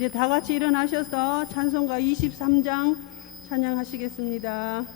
이제 다 같이 일어나셔서 찬송가 23장 찬양하시겠습니다.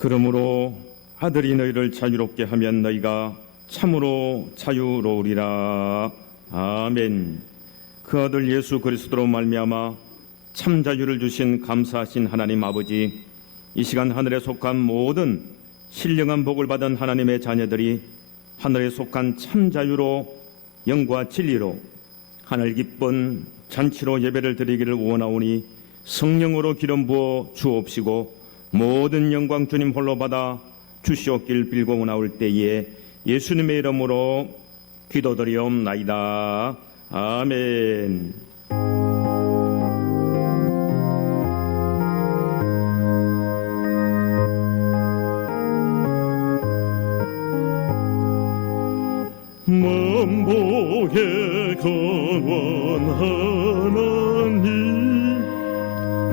그러므로 아들이 너희를 자유롭게 하면 너희가 참으로 자유로우리라. 아멘. 그 아들 예수 그리스도로 말미암아 참 자유를 주신 감사하신 하나님 아버지, 이 시간 하늘에 속한 모든 신령한 복을 받은 하나님의 자녀들이 하늘에 속한 참 자유로 영과 진리로 하늘 기쁜 잔치로 예배를 드리기를 원하오니 성령으로 기름 부어 주옵시고 모든 영광 주님 홀로 받아 주시옵길 빌고 나올 때에 예수님의 이름으로 기도드리옵나이다. 아멘. 만복의 강원 하나님,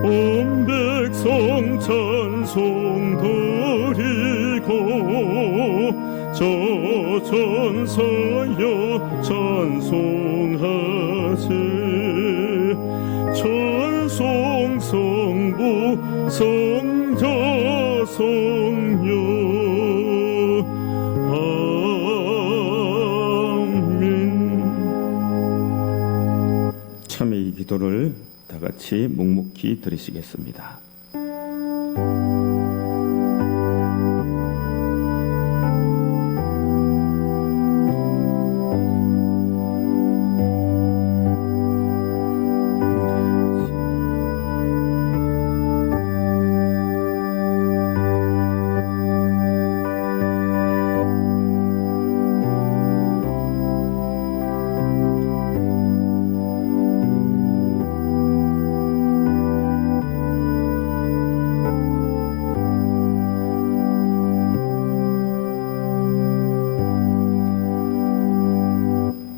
온 백성 찬송 드리고 저 천사여 찬송하세. 찬송 성부 성자 성령. 참의 이 기도를 다 같이 묵묵히 들으시겠습니다.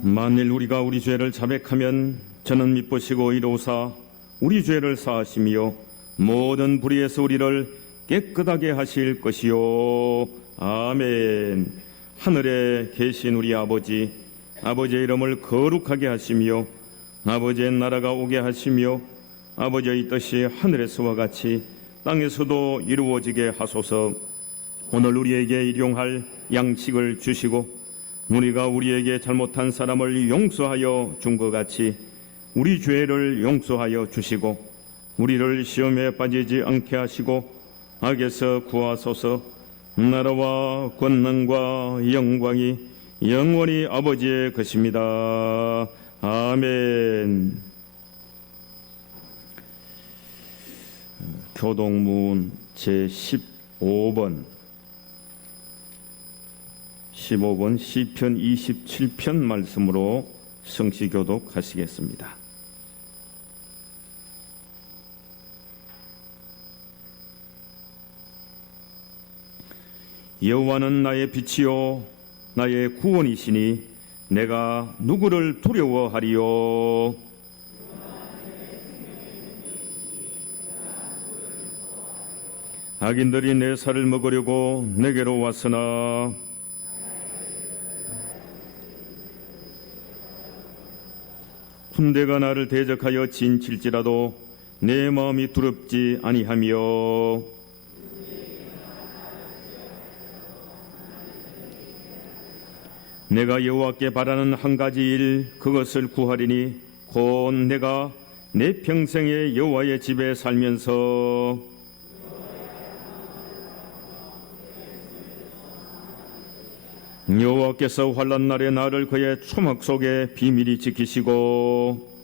만일 우리가 우리 죄를 자백하면 저는 미쁘시고 이로우사 우리 죄를 사하시며 모든 불의에서 우리를 깨끗하게 하실 것이요. 아멘. 하늘에 계신 우리 아버지의 이름을 거룩하게 하시며 아버지의 나라가 오게 하시며 아버지의 뜻이 하늘에서와 같이 땅에서도 이루어지게 하소서. 오늘 우리에게 일용할 양식을 주시고 우리가 우리에게 잘못한 사람을 용서하여 준 것 같이 우리 죄를 용서하여 주시고 우리를 시험에 빠지지 않게 하시고 악에서 구하소서. 나라와 권능과 영광이 영원히 아버지의 것입니다. 아멘. 교동문 제15번 15번 시편 27편 말씀으로 성시교독하시겠습니다. 여호와는 나의 빛이요 나의 구원이시니 내가 누구를 두려워하리요. 악인들이 내 살을 먹으려고 내게로 왔으나 군대가 나를 대적하여 진칠지라도 내 마음이 두렵지 아니하며 내가 여호와께 바라는 한 가지 일 그것을 구하리니 곧 내가 내 평생에 여호와의 집에 살면서 여호와께서 환난 날에 나를 그의 초막 속에 비밀히 지키시고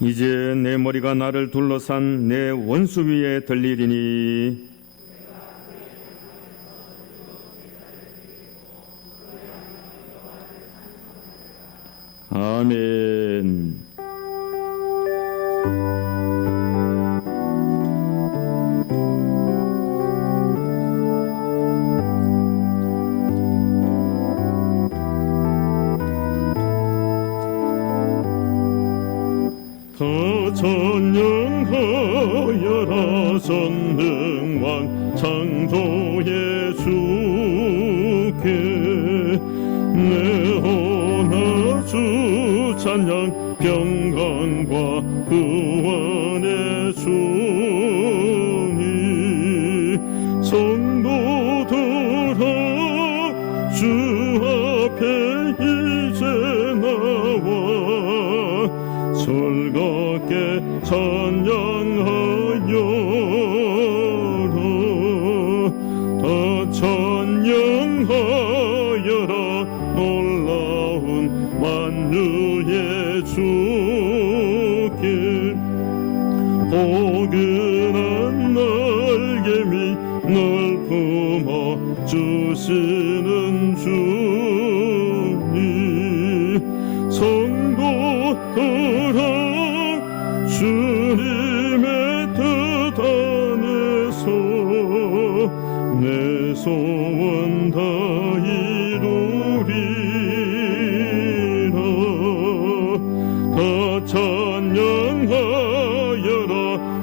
이제 내 머리가 나를 둘러싼 내 원수 위에 들리리니 아멘. 더 전영하여라 전능왕 창조 예수께 내 호나주 찬양 평강과 구원의 주니 성도들아 주 앞에 이제 나와 즐겁게 찬양하여라. 더 찬양하여라. 놀라운 만유의 주께 포근한 날개미 널 품어 주시는 주니 성도들아 주님의 뜻 안에서 내 소원 다 이루리라. 다 찬양하여라.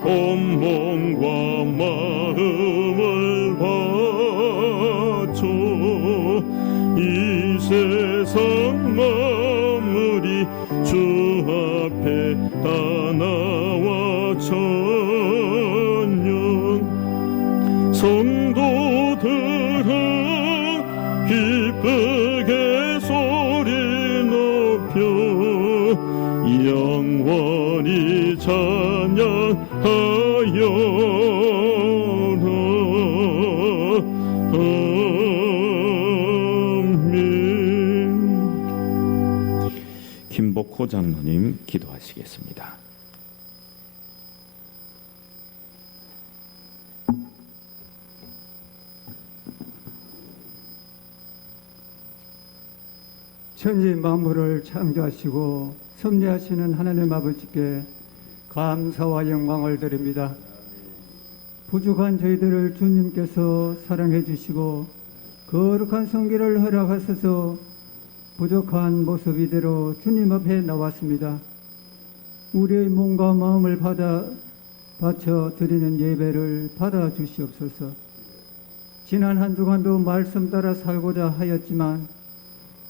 온몸과 마음을 바쳐 이 세상 만물이 주 앞에 다 나와 찬양. 성도들아 기쁘게 소리 높여 영원히 찬양하여라. 아멘. 김복호 장로님 기도하시겠습니다. 천지 만물을 창조하시고 섭리하시는 하나님 아버지께 감사와 영광을 드립니다. 부족한 저희들을 주님께서 사랑해 주시고 거룩한 성기를 허락하셔서 부족한 모습 이대로 주님 앞에 나왔습니다. 우리의 몸과 마음을 바쳐 드리는 예배를 받아 주시옵소서. 지난 한 주간도 말씀 따라 살고자 하였지만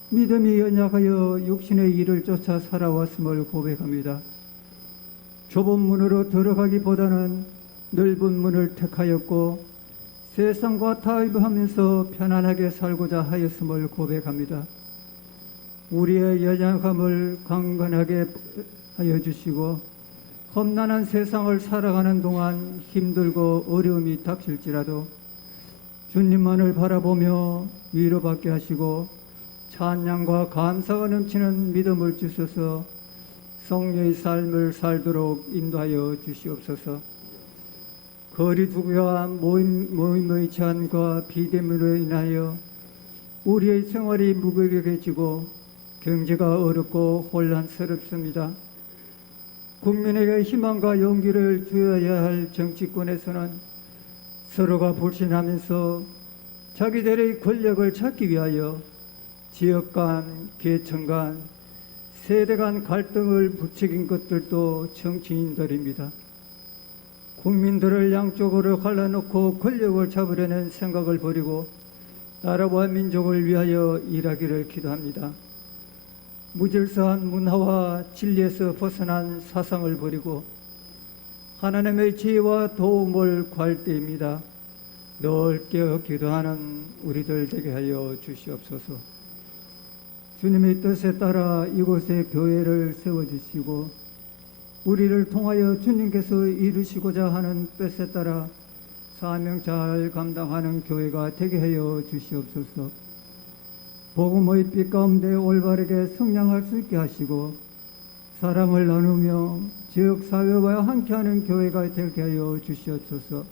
믿음이 연약하여 육신의 일을 쫓아 살아왔음을 고백합니다. 좁은 문으로 들어가기보다는 넓은 문을 택하였고 세상과 타협하면서 편안하게 살고자 하였음을 고백합니다. 우리의 연약함을 강건하게 하여 주시고 험난한 세상을 살아가는 동안 힘들고 어려움이 닥칠지라도 주님만을 바라보며 위로받게 하시고 찬양과 감사가 넘치는 믿음을 주셔서 성령의 삶을 살도록 인도하여 주시옵소서. 거리두기와 모임의 제한과 비대면으로 인하여 우리의 생활이 무거워지고 경제가 어렵고 혼란스럽습니다. 국민에게 희망과 용기를 주어야 할 정치권에서는 서로가 불신하면서 자기들의 권력을 찾기 위하여 지역 간, 계층 간, 세대 간 갈등을 부추긴 것들도 정치인들입니다. 국민들을 양쪽으로 갈라놓고 권력을 잡으려는 생각을 버리고 나라와 민족을 위하여 일하기를 기도합니다. 무질서한 문화와 진리에서 벗어난 사상을 버리고 하나님의 지혜와 도움을 구할 때입니다. 넓게 기도하는 우리들 되게 하여 주시옵소서. 주님의 뜻에 따라 이곳에 교회를 세워주시고 우리를 통하여 주님께서 이루시고자 하는 뜻에 따라 사명 잘 감당하는 교회가 되게 하여 주시옵소서. 복음의 빛 가운데 올바르게 성장할 수 있게 하시고 사랑을 나누며 지역사회와 함께하는 교회가 되게 하여 주시옵소서.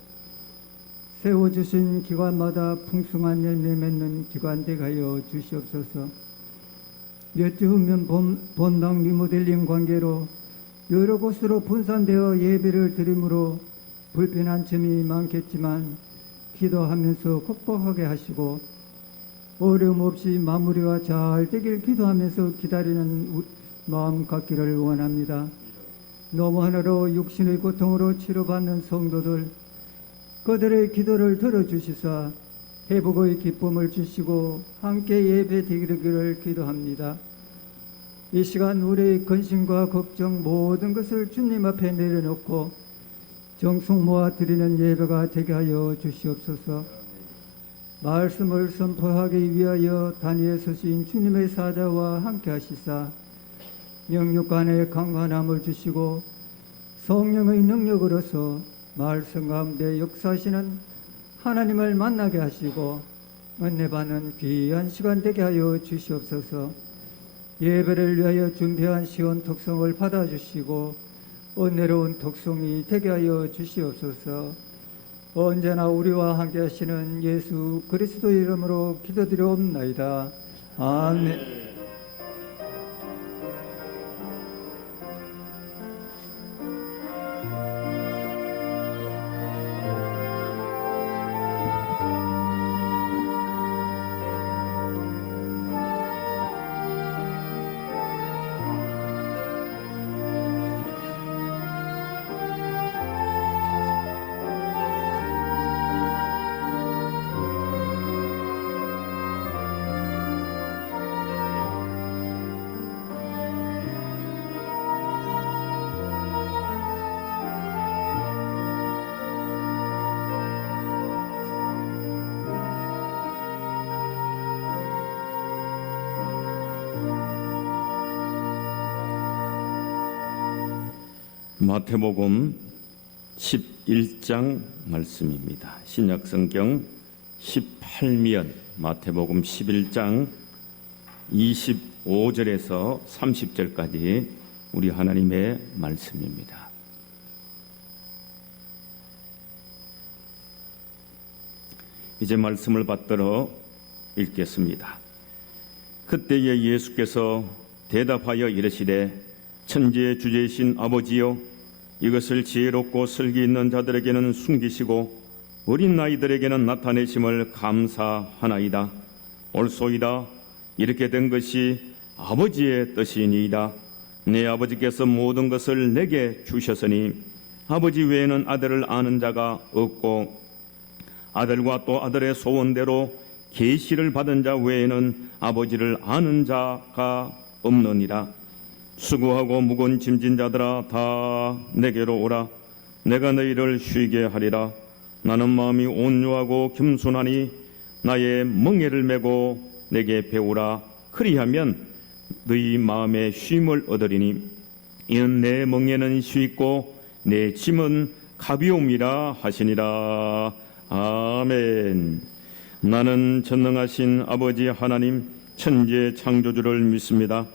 세워주신 기관마다 풍성한 열매 맺는 기관 되게 하여 주시옵소서. 몇 주 후면 본당 리모델링 관계로 여러 곳으로 분산되어 예배를 드림으로 불편한 점이 많겠지만 기도하면서 극복하게 하시고 어려움 없이 마무리가 잘 되길 기도하면서 기다리는 마음 갖기를 원합니다. 너무 하나로 육신의 고통으로 치료받는 성도들 그들의 기도를 들어주시사 회복의 기쁨을 주시고 함께 예배드리기를 기도합니다. 이 시간 우리의 근심과 걱정 모든 것을 주님 앞에 내려놓고 정성 모아 드리는 예배가 되게 하여 주시옵소서. 말씀을 선포하기 위하여 단위에 서신 주님의 사자와 함께 하시사 영육간의 강건함을 주시고 성령의 능력으로서 말씀 가운데 역사하시는 하나님을 만나게 하시고 은혜 받는 귀한 시간 되게 하여 주시옵소서. 예배를 위하여 준비한 시온 독성을 받아주시고 은혜로운 독성이 되게 하여 주시옵소서. 언제나 우리와 함께 하시는 예수 그리스도 이름으로 기도드리옵나이다. 아멘. 마태복음 11장 말씀입니다. 신약성경 18면 마태복음 11장 25절에서 30절까지 우리 하나님의 말씀입니다. 이제 말씀을 받들어 읽겠습니다. 그때에 예수께서 대답하여 이르시되 천지의 주제이신 아버지여 이것을 지혜롭고 슬기 있는 자들에게는 숨기시고 어린 아이들에게는 나타내심을 감사하나이다. 옳소이다. 이렇게 된 것이 아버지의 뜻이니이다. 내 아버지께서 모든 것을 내게 주셨으니 아버지 외에는 아들을 아는 자가 없고 아들과 또 아들의 소원대로 계시를 받은 자 외에는 아버지를 아는 자가 없느니라. 수고하고 무거운 짐진 자들아 다 내게로 오라. 내가 너희를 쉬게 하리라. 나는 마음이 온유하고 겸손하니 나의 멍에를 메고 내게 배우라. 그리하면 너희 마음에 쉼을 얻으리니 이는 내 멍에는 쉽고 내 짐은 가벼움이라 하시니라. 아멘. 나는 전능하신 아버지 하나님 천지의 창조주를 믿습니다.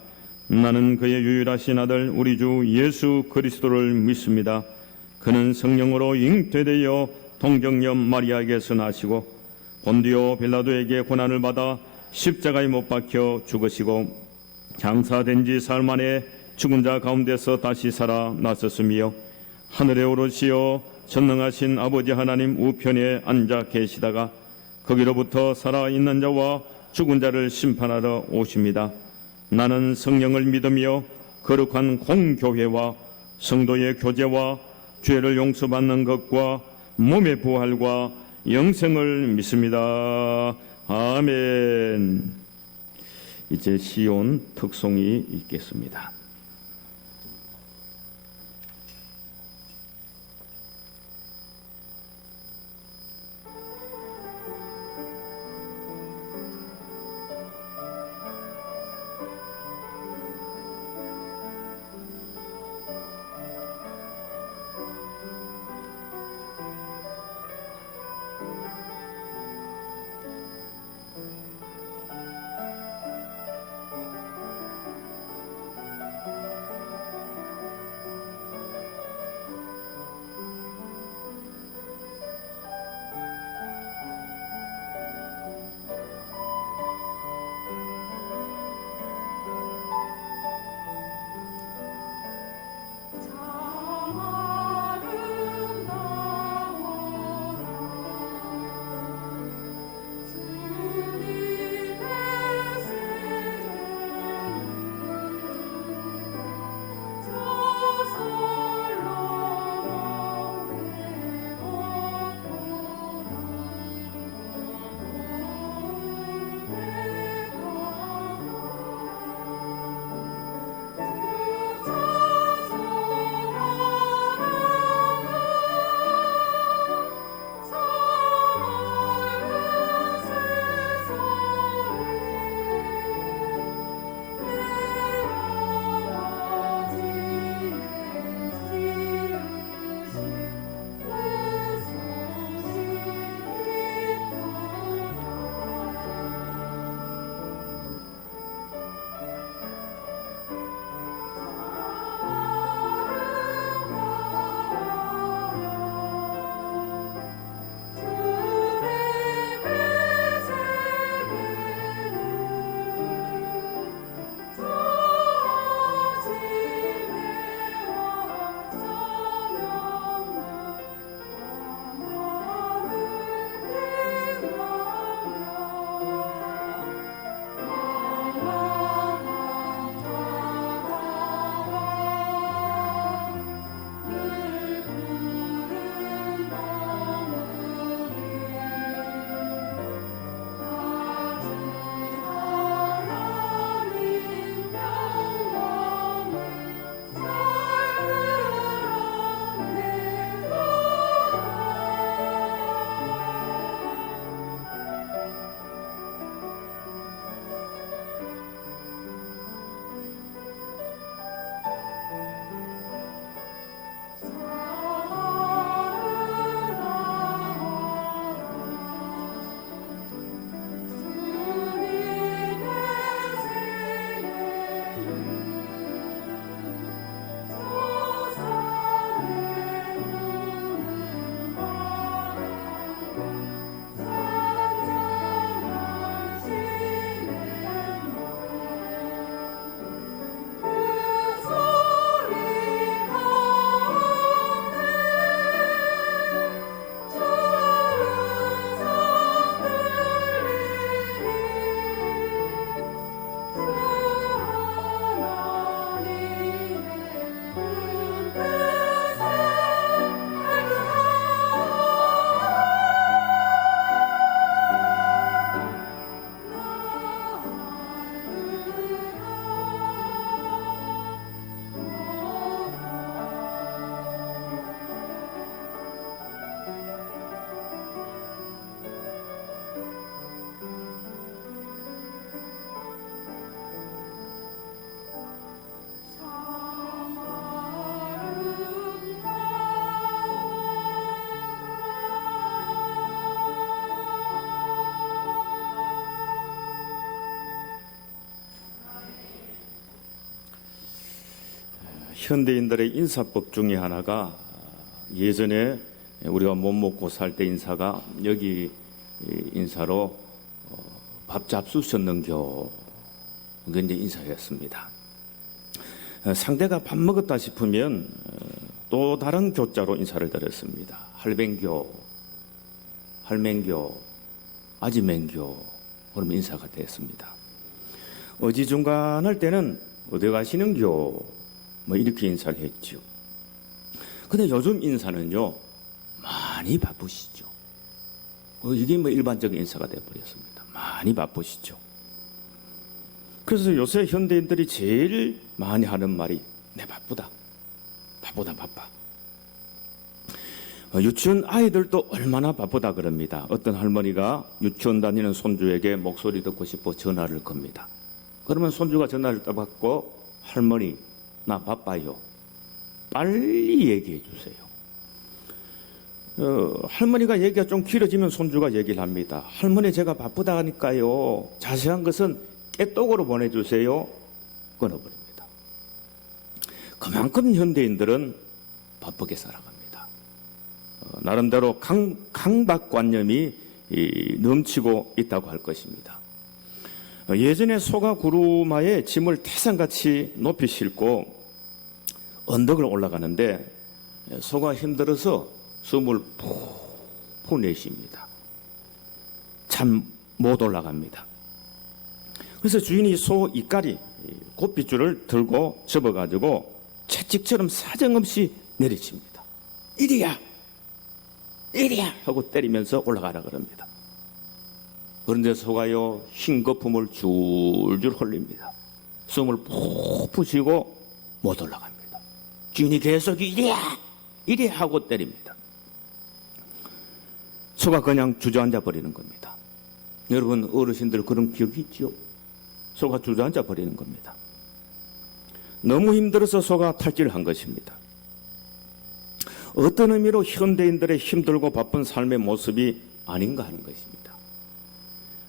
나는 그의 유일하신 아들 우리 주 예수 그리스도를 믿습니다. 그는 성령으로 잉태되어 동정녀 마리아에게서 나시고 본디오 빌라도에게 고난을 받아 십자가에 못 박혀 죽으시고 장사된 지 사흘 만에 죽은 자 가운데서 다시 살아났었으며 하늘에 오르시어 전능하신 아버지 하나님 우편에 앉아 계시다가 거기로부터 살아있는 자와 죽은 자를 심판하러 오십니다. 나는 성령을 믿으며 거룩한 공교회와 성도의 교제와 죄를 용서받는 것과 몸의 부활과 영생을 믿습니다. 아멘. 이제 시온 특송이 있겠습니다. 현대인들의 인사법 중에 하나가 예전에 우리가 못 먹고 살 때 인사가 여기 인사로 밥 잡수셨는겨, 그게 이제 인사였습니다. 상대가 밥 먹었다 싶으면 또 다른 교자로 인사를 드렸습니다. 할뱅교, 할맹교, 아지맹교, 그러면 인사가 됐습니다. 어지중간할 때는 어디 가시는교, 뭐 이렇게 인사를 했죠. 근데 요즘 인사는요, 많이 바쁘시죠. 이게 뭐 일반적인 인사가 되어버렸습니다. 많이 바쁘시죠. 그래서 요새 현대인들이 제일 많이 하는 말이 내 바쁘다, 바쁘다, 바빠. 유치원 아이들도 얼마나 바쁘다 그럽니다. 어떤 할머니가 유치원 다니는 손주에게 목소리 듣고 싶어 전화를 겁니다. 그러면 손주가 전화를 받고 할머니 나 바빠요, 빨리 얘기해 주세요. 할머니가 얘기가 좀 길어지면 손주가 얘기를 합니다. 할머니 제가 바쁘다 하니까요, 자세한 것은 깨똑으로 보내주세요. 끊어버립니다. 그만큼 현대인들은 바쁘게 살아갑니다. 나름대로 강박관념이 넘치고 있다고 할 것입니다. 예전에 소가 구루마에 짐을 태산같이 높이 싣고 언덕을 올라가는데 소가 힘들어서 숨을 푹 내쉽니다. 참 못 올라갑니다. 그래서 주인이 소 이까리 고삐줄을 들고 접어가지고 채찍처럼 사정없이 내리칩니다. 이리야, 이리야 하고 때리면서 올라가라 그럽니다. 그런데 소가요, 흰 거품을 줄줄 흘립니다. 숨을 푹 쉬고 못 올라갑니다. 주인이 계속 이리야, 이리야 하고 때립니다. 소가 그냥 주저앉아 버리는 겁니다. 여러분 어르신들 그런 기억이 있죠? 소가 주저앉아 버리는 겁니다. 너무 힘들어서 소가 탈진한 것입니다. 어떤 의미로 현대인들의 힘들고 바쁜 삶의 모습이 아닌가 하는 것입니다.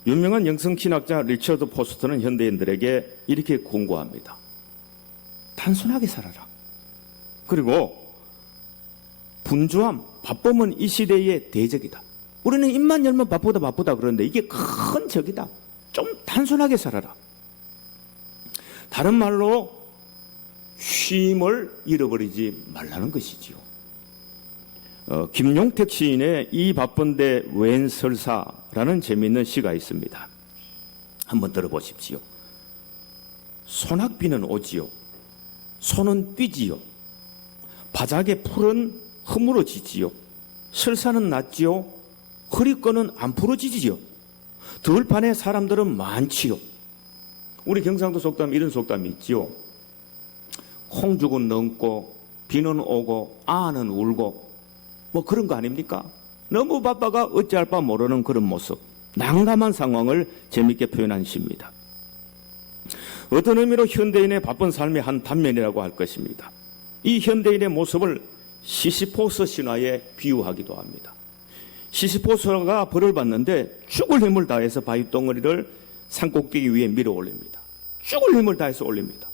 유명한 영성신학자 리처드 포스터는 현대인들에게 이렇게 권고합니다. 단순하게 살아라. 그리고 분주함, 바쁨은 이 시대의 대적이다. 우리는 입만 열면 바쁘다 바쁘다 그러는데 이게 큰 적이다. 좀 단순하게 살아라. 다른 말로 쉼을 잃어버리지 말라는 것이지요. 김용택 시인의 이 바쁜데 웬 설사라는 재미있는 시가 있습니다. 한번 들어보십시오. 소낙비는 오지요, 소는 뛰지요, 바닥의 풀은 허물어지지요, 설사는 났지요, 허리끈은 안 풀어지지요, 들판에 사람들은 많지요. 우리 경상도 속담 이런 속담이 있지요. 콩죽은 넘고 비는 오고 아는 울고, 뭐 그런 거 아닙니까? 너무 바빠가 어찌할 바 모르는 그런 모습, 난감한 상황을 재미있게 표현한 시입니다. 어떤 의미로 현대인의 바쁜 삶의 한 단면이라고 할 것입니다. 이 현대인의 모습을 시시포스 신화에 비유하기도 합니다. 시시포스가 벌을 받는데 죽을 힘을 다해서 바위덩어리를 산꼭대기 위에 밀어 올립니다. 죽을 힘을 다해서 올립니다.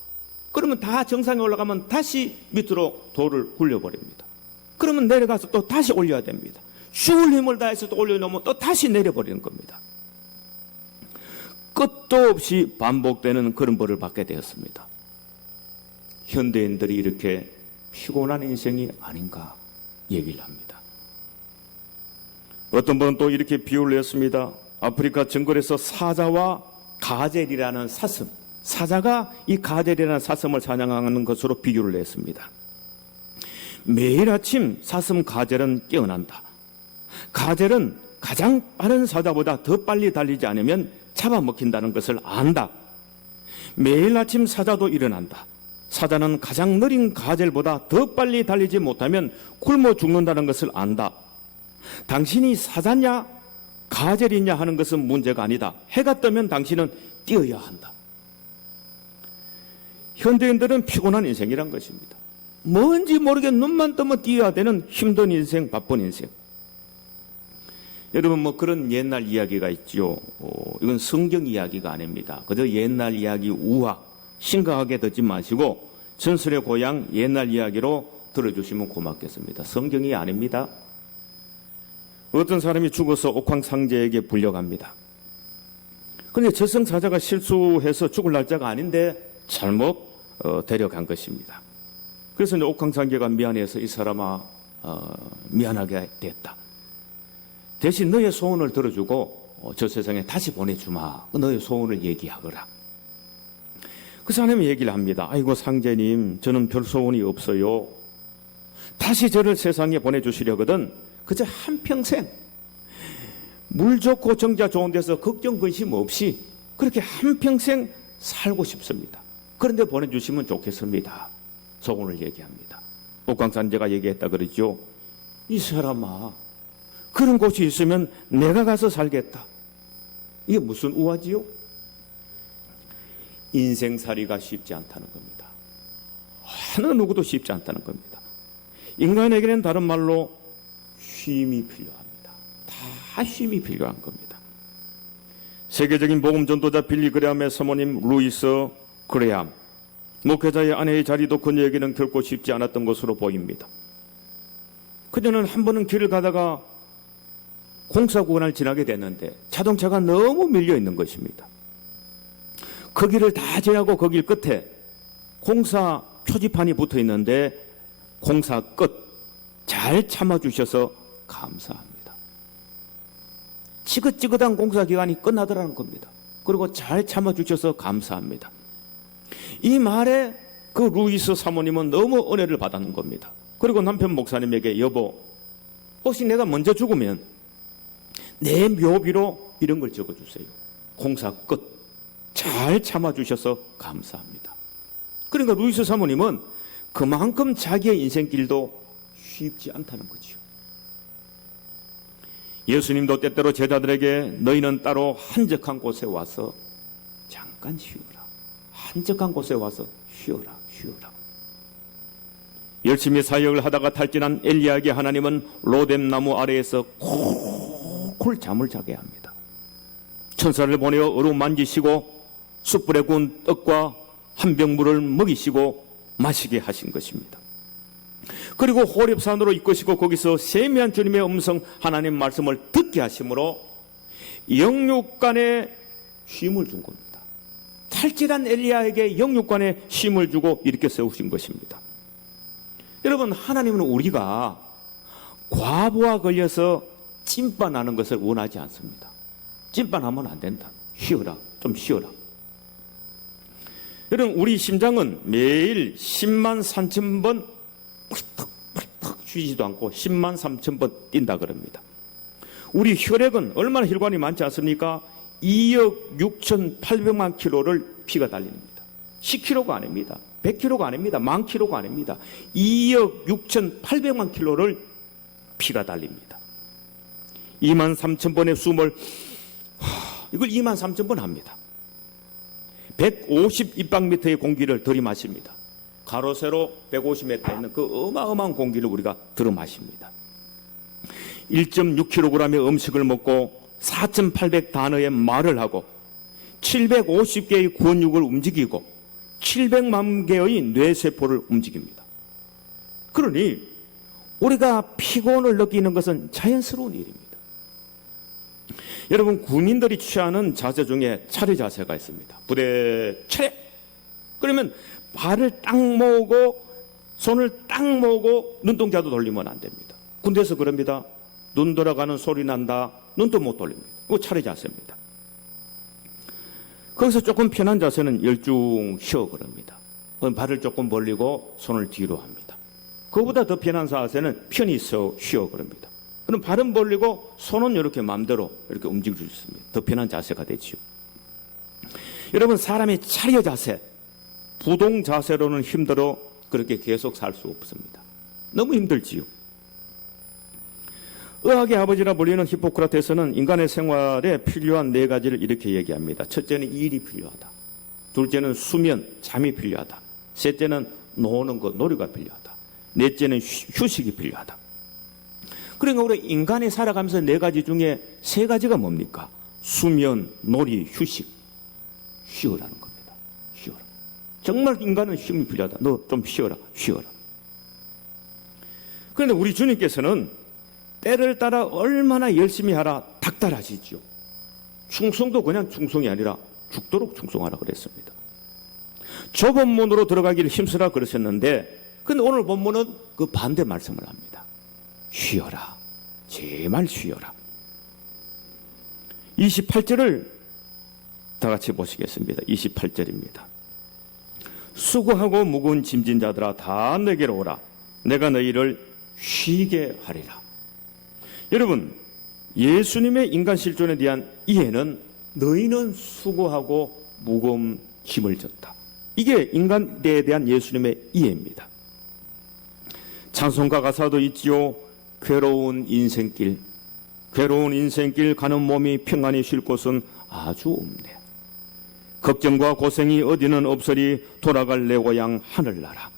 그러면 다 정상에 올라가면 다시 밑으로 돌을 굴려버립니다. 그러면 내려가서 또 다시 올려야 됩니다. 죽을 힘을 다해서 또 올려놓으면 또 다시 내려버리는 겁니다. 끝도 없이 반복되는 그런 벌을 받게 되었습니다. 현대인들이 이렇게 피곤한 인생이 아닌가 얘기를 합니다. 어떤 분은 또 이렇게 비유를 했습니다. 아프리카 정글에서 사자와 가젤이라는 사슴, 사자가 이 가젤이라는 사슴을 사냥하는 것으로 비유를 했습니다. 매일 아침 사슴 가젤은 깨어난다. 가젤은 가장 빠른 사자보다 더 빨리 달리지 않으면 잡아먹힌다는 것을 안다. 매일 아침 사자도 일어난다. 사자는 가장 느린 가젤보다 더 빨리 달리지 못하면 굶어 죽는다는 것을 안다. 당신이 사자냐 가젤이냐 하는 것은 문제가 아니다. 해가 뜨면 당신은 뛰어야 한다. 현대인들은 피곤한 인생이란 것입니다. 뭔지 모르게 눈만 뜨면 뛰어야 되는 힘든 인생, 바쁜 인생. 여러분 뭐 그런 옛날 이야기가 있죠. 이건 성경 이야기가 아닙니다. 그저 옛날 이야기 우화 심각하게 듣지 마시고 전설의 고향 옛날 이야기로 들어주시면 고맙겠습니다. 성경이 아닙니다. 어떤 사람이 죽어서 옥황상제에게 불려갑니다. 그런데 저승사자가 실수해서 죽을 날짜가 아닌데 잘못 데려간 것입니다. 그래서 이제 옥황상제가 미안해서 이 사람아 미안하게 됐다. 대신 너의 소원을 들어주고 저 세상에 다시 보내주마. 너의 소원을 얘기하거라. 그 사람이 얘기를 합니다. 아이고 상제님, 저는 별 소원이 없어요. 다시 저를 세상에 보내주시려거든 그저 한평생 물 좋고 정자 좋은 데서 걱정 근심 없이 그렇게 한평생 살고 싶습니다. 그런데 보내주시면 좋겠습니다. 소원을 얘기합니다. 옥황상제가 얘기했다 그러죠. 이 사람아, 그런 곳이 있으면 내가 가서 살겠다. 이게 무슨 우화지요? 인생살이가 쉽지 않다는 겁니다. 어느 누구도 쉽지 않다는 겁니다. 인간에게는 다른 말로 쉼이 필요합니다. 다 쉼이 필요한 겁니다. 세계적인 복음 전도자 빌리 그레함의 사모님 루이스 그레함, 목회자의 아내의 자리도 그녀에게는 결코 쉽지 않았던 것으로 보입니다. 그녀는 한 번은 길을 가다가 공사구간을 지나게 됐는데 자동차가 너무 밀려 있는 것입니다. 그 길을 다 지나고 그 길 끝에 공사 표지판이 붙어 있는데 공사 끝 잘 참아주셔서 감사합니다. 지긋지긋한 공사 기간이 끝나더라는 겁니다. 그리고 잘 참아주셔서 감사합니다. 이 말에 그 루이스 사모님은 너무 은혜를 받았는 겁니다. 그리고 남편 목사님에게 여보, 혹시 내가 먼저 죽으면 내 묘비로 이런 걸 적어주세요. 공사 끝 잘 참아주셔서 감사합니다. 그러니까 루이스 사모님은 그만큼 자기의 인생길도 쉽지 않다는 거죠. 예수님도 때때로 제자들에게 너희는 따로 한적한 곳에 와서 잠깐 쉬어라. 한적한 곳에 와서 쉬어라. 열심히 사역을 하다가 탈진한 엘리야에게 하나님은 로뎀나무 아래에서 콜콜 잠을 자게 합니다. 천사를 보내어 어루 만지시고 숯불에 구운 떡과 한 병 물을 먹이시고 마시게 하신 것입니다. 그리고 호렙산으로 이끄시고 거기서 세미한 주님의 음성 하나님 말씀을 듣게 하심으로 영육간에 쉼을 준 겁니다. 탈진한 엘리야에게 영육간에 쉼을 주고 이렇게 세우신 것입니다. 여러분, 하나님은 우리가 과부하 걸려서 찐빠나는 것을 원하지 않습니다. 찐빠나면 안 된다. 쉬어라. 좀 쉬어라. 여러분, 우리 심장은 매일 10만 3천 번 탁탁탁 쉬지도 않고 10만 3천 번 뛴다 그럽니다. 우리 혈액은 얼마나 혈관이 많지 않습니까? 2억 6,800만 킬로를 피가 달립니다. 10kg가 아닙니다. 100kg가 아닙니다. 10,000kg가 아닙니다. 2억 6,800만 킬로를 피가 달립니다. 2만 3천 번의 숨을 이걸 2만 3천 번 합니다. 150 입방미터의 공기를 들이마십니다. 가로 세로 150m 있는 그 어마어마한 공기를 우리가 들어마십니다. 1.6kg의 음식을 먹고 4,800단어의 말을 하고 750개의 근육을 움직이고 700만 개의 뇌세포를 움직입니다. 그러니 우리가 피곤을 느끼는 것은 자연스러운 일입니다. 여러분, 군인들이 취하는 자세 중에 차례 자세가 있습니다. 부대 차례! 그러면 발을 딱 모으고 손을 딱 모으고 눈동자도 돌리면 안 됩니다. 군대에서 그럽니다. 눈 돌아가는 소리 난다. 눈도 못 돌립니다. 이거 차례 자세입니다. 거기서 조금 편한 자세는 열중 쉬어 그럽니다. 그럼 발을 조금 벌리고 손을 뒤로 합니다. 그보다 더 편한 자세는 편히 쉬어 그럽니다. 그럼 발은 벌리고 손은 이렇게 마음대로 이렇게 움직일 수 있습니다. 더 편한 자세가 되지요. 여러분, 사람의 차려 자세, 부동 자세로는 힘들어 그렇게 계속 살 수 없습니다. 너무 힘들지요. 의학의 아버지라 불리는 히포크라테스는 인간의 생활에 필요한 4가지를 이렇게 얘기합니다. 첫째는 일이 필요하다. 둘째는 수면, 잠이 필요하다. 셋째는 노는 것, 놀이가 필요하다. 넷째는 휴식이 필요하다. 그러니까 우리 인간이 살아가면서 4가지 중에 3가지가 뭡니까? 수면, 놀이, 휴식. 쉬어라는 겁니다. 쉬어라. 정말 인간은 쉼이 필요하다. 너 좀 쉬어라. 그런데 우리 주님께서는 때를 따라 얼마나 열심히 하라 닥달하시죠. 충성도 그냥 충성이 아니라 죽도록 충성하라 그랬습니다. 좁은 문으로 들어가기를 힘쓰라 그러셨는데, 근데 오늘 본문은 그 반대 말씀을 합니다. 쉬어라. 제발 쉬어라. 28절을 다 같이 보시겠습니다. 28절입니다. 수고하고 무거운 짐진 자들아 다 내게로 오라. 내가 너희를 쉬게 하리라. 여러분, 예수님의 인간 실존에 대한 이해는 너희는 수고하고 무거운 짐을 졌다. 이게 인간에 대한 예수님의 이해입니다. 찬송가 가사도 있지요. 괴로운 인생길 가는 몸이 평안히 쉴 곳은 아주 없네. 걱정과 고생이 어디는 없으리 돌아갈 내 고향 하늘나라.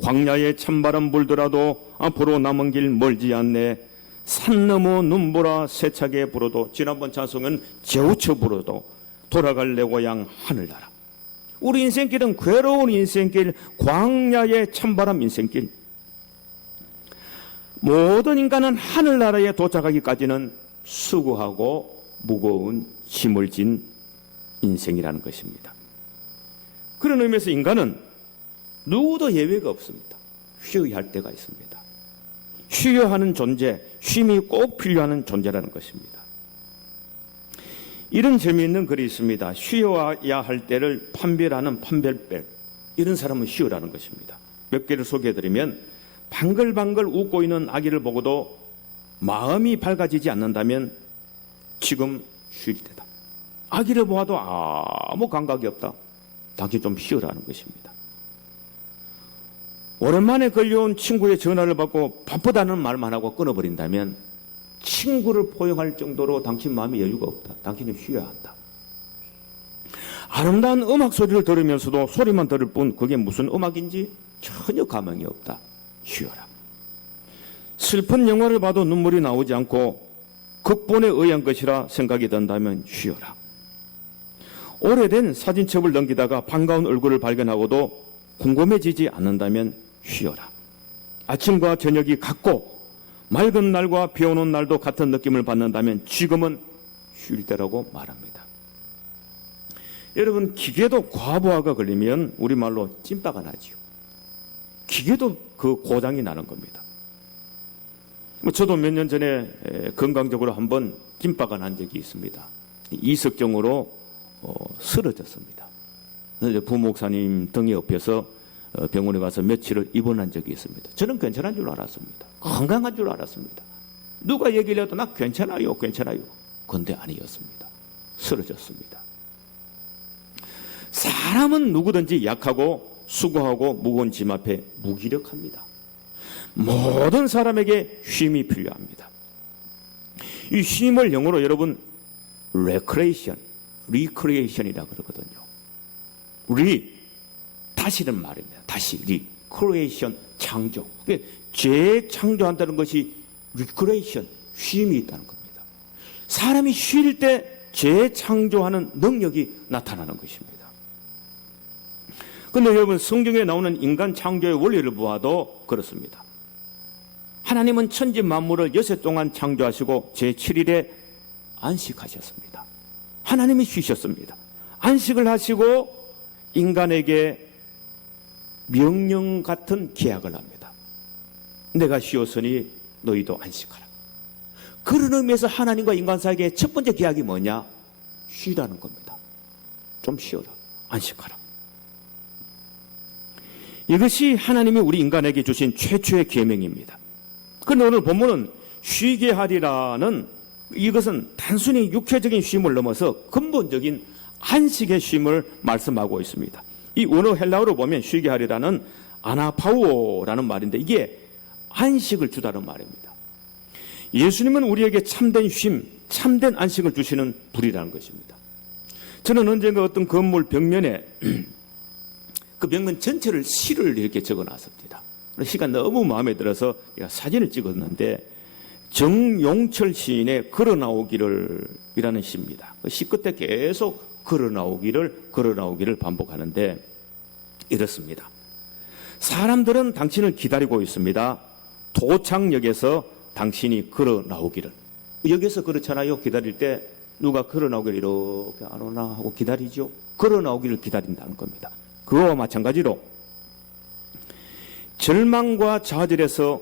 광야에 찬바람 불더라도 앞으로 남은 길 멀지 않네. 산 넘어 눈보라 세차게 불어도, 지난번 찬송은 재우쳐 불어도 돌아갈 내 고향 하늘나라. 우리 인생길은 괴로운 인생길, 광야의 찬바람 인생길. 모든 인간은 하늘나라에 도착하기까지는 수고하고 무거운 짐을 진 인생이라는 것입니다. 그런 의미에서 인간은 누구도 예외가 없습니다. 쉬어야 할 때가 있습니다. 쉬어야 하는 존재, 쉼이 꼭 필요한 존재라는 것입니다. 이런 재미있는 글이 있습니다. 쉬어야 할 때를 판별하는 판별별, 이런 사람은 쉬어라는 것입니다. 몇 개를 소개해드리면, 방글방글 웃고 있는 아기를 보고도 마음이 밝아지지 않는다면 지금 쉴 때다. 아기를 보아도 아무 감각이 없다. 당신 좀 쉬어라는 것입니다. 오랜만에 걸려온 친구의 전화를 받고 바쁘다는 말만 하고 끊어버린다면 친구를 포용할 정도로 당신 마음에 여유가 없다. 당신은 쉬어야 한다. 아름다운 음악 소리를 들으면서도 소리만 들을 뿐 그게 무슨 음악인지 전혀 감흥이 없다. 쉬어라. 슬픈 영화를 봐도 눈물이 나오지 않고 극본에 의한 것이라 생각이 든다면 쉬어라. 오래된 사진첩을 넘기다가 반가운 얼굴을 발견하고도 궁금해지지 않는다면 쉬어라. 아침과 저녁이 같고 맑은 날과 비 오는 날도 같은 느낌을 받는다면 지금은 쉴 때라고 말합니다. 여러분, 기계도 과부하가 걸리면 우리말로 찐빠가 나지요. 기계도 그 고장이 나는 겁니다. 저도 몇 년 전에 건강적으로 한번 찐빠가 난 적이 있습니다. 이석증으로 쓰러졌습니다. 부목사님 등에 업혀서 병원에 가서 며칠을 입원한 적이 있습니다. 저는 괜찮은 줄 알았습니다. 건강한 줄 알았습니다. 누가 얘기를 해도 나 괜찮아요. 그런데 아니었습니다. 쓰러졌습니다. 사람은 누구든지 약하고 수고하고 무거운 짐 앞에 무기력합니다. 모든 사람에게 쉼이 필요합니다. 이 쉼을 영어로 여러분 리크리에이션이라고 그러거든요. 다시는 말입니다. 다시 리크리에이션, 창조. 재창조한다는 것이 리크리에이션, 쉼이 있다는 겁니다. 사람이 쉴 때 재창조하는 능력이 나타나는 것입니다. 그런데 여러분, 성경에 나오는 인간 창조의 원리를 보아도 그렇습니다. 하나님은 천지 만물을 6일 동안 창조하시고 제7일에 안식하셨습니다. 하나님이 쉬셨습니다. 안식을 하시고 인간에게 명령 같은 계약을 합니다. 내가 쉬었으니 너희도 안식하라. 그런 의미에서 하나님과 인간 사이의 첫 번째 계약이 뭐냐? 쉬라는 겁니다. 좀 쉬어라. 안식하라. 이것이 하나님이 우리 인간에게 주신 최초의 계명입니다. 그런데 오늘 본문은 쉬게 하리라는, 이것은 단순히 육체적인 쉼을 넘어서 근본적인 안식의 쉼을 말씀하고 있습니다. 이 원어 헬라어로 보면 쉬게 하리라는 아나파우오라는 말인데, 이게 안식을 주다는 말입니다. 예수님은 우리에게 참된 쉼, 참된 안식을 주시는 분이라는 것입니다. 저는 언젠가 어떤 건물 벽면에 그 벽면 전체를 시를 이렇게 적어놨습니다. 시가 너무 마음에 들어서 사진을 찍었는데, 정용철 시인의 걸어나오기를 이라는 시입니다. 그 시 끝에 계속 걸어나오기를 반복하는데, 이렇습니다. 사람들은 당신을 기다리고 있습니다. 도착역에서 당신이 걸어 나오기를. 여기서 그렇잖아요. 기다릴 때 누가 걸어 나오기를 이렇게 안 오나 하고 기다리죠. 걸어 나오기를 기다린다는 겁니다. 그거와 마찬가지로 절망과 좌절에서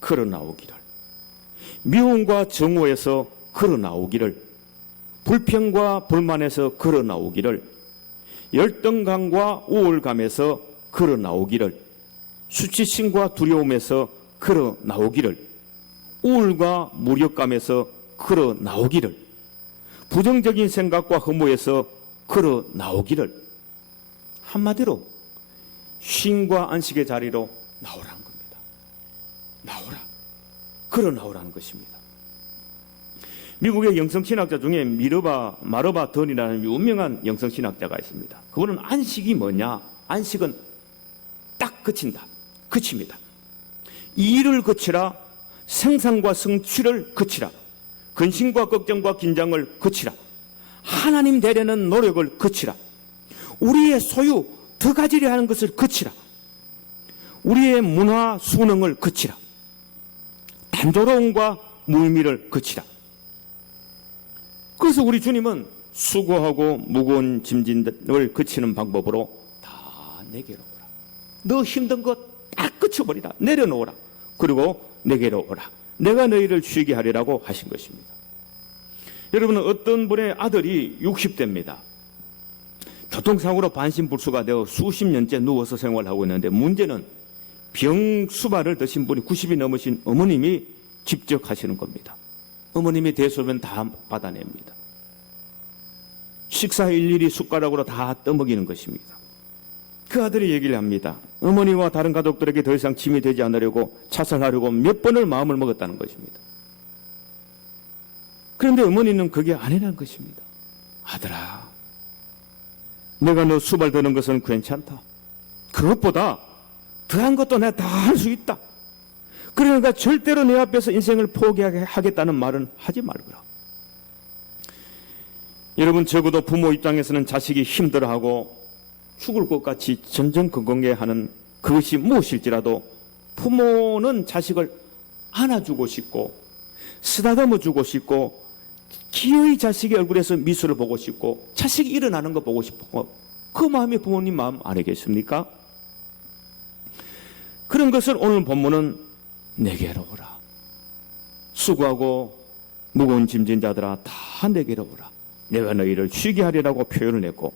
걸어 나오기를, 미움과 정오에서 걸어 나오기를, 불평과 불만에서 걸어 나오기를, 열등감과 우울감에서 걸어 나오기를, 수치심과 두려움에서 걸어 나오기를, 우울과 무력감에서 걸어 나오기를, 부정적인 생각과 허무에서 걸어 나오기를, 한마디로 쉼과 안식의 자리로 나오라는 겁니다. 나오라. 걸어 나오라는 것입니다. 미국의 영성신학자 중에 마르바 던이라는 유명한 영성신학자가 있습니다. 그분은 안식이 뭐냐? 안식은 딱 그칩니다. 일을 그치라, 생산과 성취를 그치라, 근심과 걱정과 긴장을 그치라, 하나님 되려는 노력을 그치라, 우리의 소유 더 가지려 하는 것을 그치라, 우리의 문화 수능을 그치라, 단조로움과 무의미를 그치라. 그래서 우리 주님은 수고하고 무거운 짐진을 그치는 방법으로 다 내게로 오라. 너 힘든 것 딱 그쳐버리라. 내려놓으라. 그리고 내게로 오라. 내가 너희를 쉬게 하리라고 하신 것입니다. 여러분은 어떤 분의 아들이 60대입니다. 교통사고로 반신불수가 되어 수십 년째 누워서 생활하고 있는데, 문제는 병수발을 드신 분이 90이 넘으신 어머님이 직접 하시는 겁니다. 어머님이 대소변 다 받아냅니다. 식사 일일이 숟가락으로 다 떠먹이는 것입니다. 그 아들이 얘기를 합니다. 어머니와 다른 가족들에게 더 이상 짐이 되지 않으려고 자살하려고 몇 번을 마음을 먹었다는 것입니다. 그런데 어머니는 그게 아니라는 것입니다. 아들아, 내가 너 수발 드는 것은 괜찮다. 그것보다 더한 것도 내가 다 할 수 있다. 그러니까 절대로 내 앞에서 인생을 포기하겠다는 말은 하지 말거라. 여러분, 적어도 부모 입장에서는 자식이 힘들어하고 죽을 것 같이 전전긍긍해하는 그것이 무엇일지라도 부모는 자식을 안아주고 싶고 쓰다듬어주고 싶고 기어이 자식의 얼굴에서 미소를 보고 싶고 자식이 일어나는 거 보고 싶고, 그 마음이 부모님 마음 아니겠습니까? 그런 것을 오늘 본문은 내게로 오라. 수고하고 무거운 짐진 자들아 다 내게로 오라. 내가 너희를 쉬게 하리라고 표현을 했고,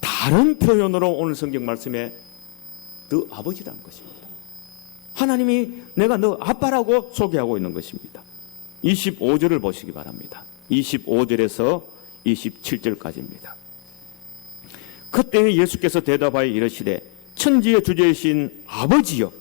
다른 표현으로 오늘 성경 말씀에 너 아버지라는 것입니다. 하나님이 내가 너 아빠라고 소개하고 있는 것입니다. 25절을 보시기 바랍니다. 25절에서 27절까지입니다. 그때 예수께서 대답하여 이르시되 천지의 주제이신 아버지여,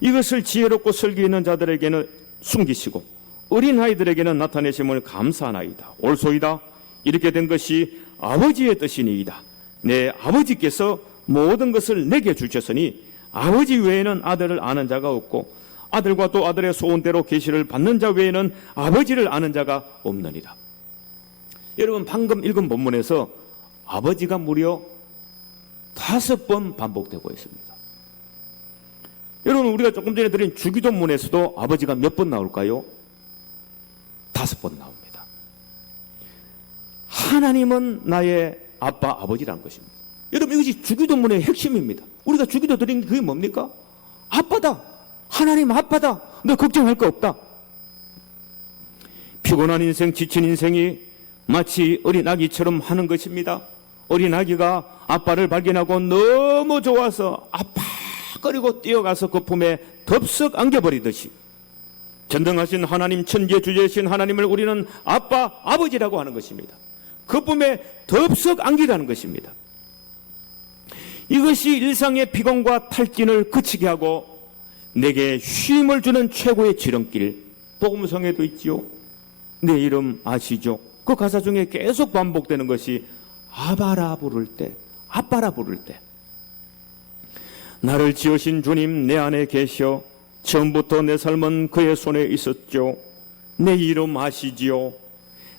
이것을 지혜롭고 설기 있는 자들에게는 숨기시고 어린아이들에게는 나타내심을 감사하나이다. 옳소이다. 이렇게 된 것이 아버지의 뜻이니이다. 내 아버지께서 모든 것을 내게 주셨으니 아버지 외에는 아들을 아는 자가 없고 아들과 또 아들의 소원대로 계시를 받는 자 외에는 아버지를 아는 자가 없느니라. 여러분, 방금 읽은 본문에서 아버지가 무려 5번 반복되고 있습니다. 여러분, 우리가 조금 전에 드린 주기도문에서도 아버지가 몇 번 나올까요? 5번 나옵니다. 하나님은 나의 아빠, 아버지라는 것입니다. 여러분, 이것이 주기도문의 핵심입니다. 우리가 주기도 드린 게 그게 뭡니까? 아빠다. 하나님 아빠다. 너 걱정할 거 없다. 피곤한 인생, 지친 인생이 마치 어린아기처럼 하는 것입니다. 어린아기가 아빠를 발견하고 너무 좋아서 아파거리고 뛰어가서 그 품에 덥석 안겨버리듯이 전능하신 하나님, 천지의 주제이신 하나님을 우리는 아빠, 아버지라고 하는 것입니다. 그 품에 덥석 안기라는 것입니다. 이것이 일상의 피곤과 탈진을 그치게 하고 내게 쉼을 주는 최고의 지름길, 복음성에도 있지요. 내 이름 아시죠? 그 가사 중에 계속 반복되는 것이 아바라 부를 때, 아빠라 부를 때, 나를 지으신 주님 내 안에 계셔. 처음부터 내 삶은 그의 손에 있었죠. 내 이름 아시지요?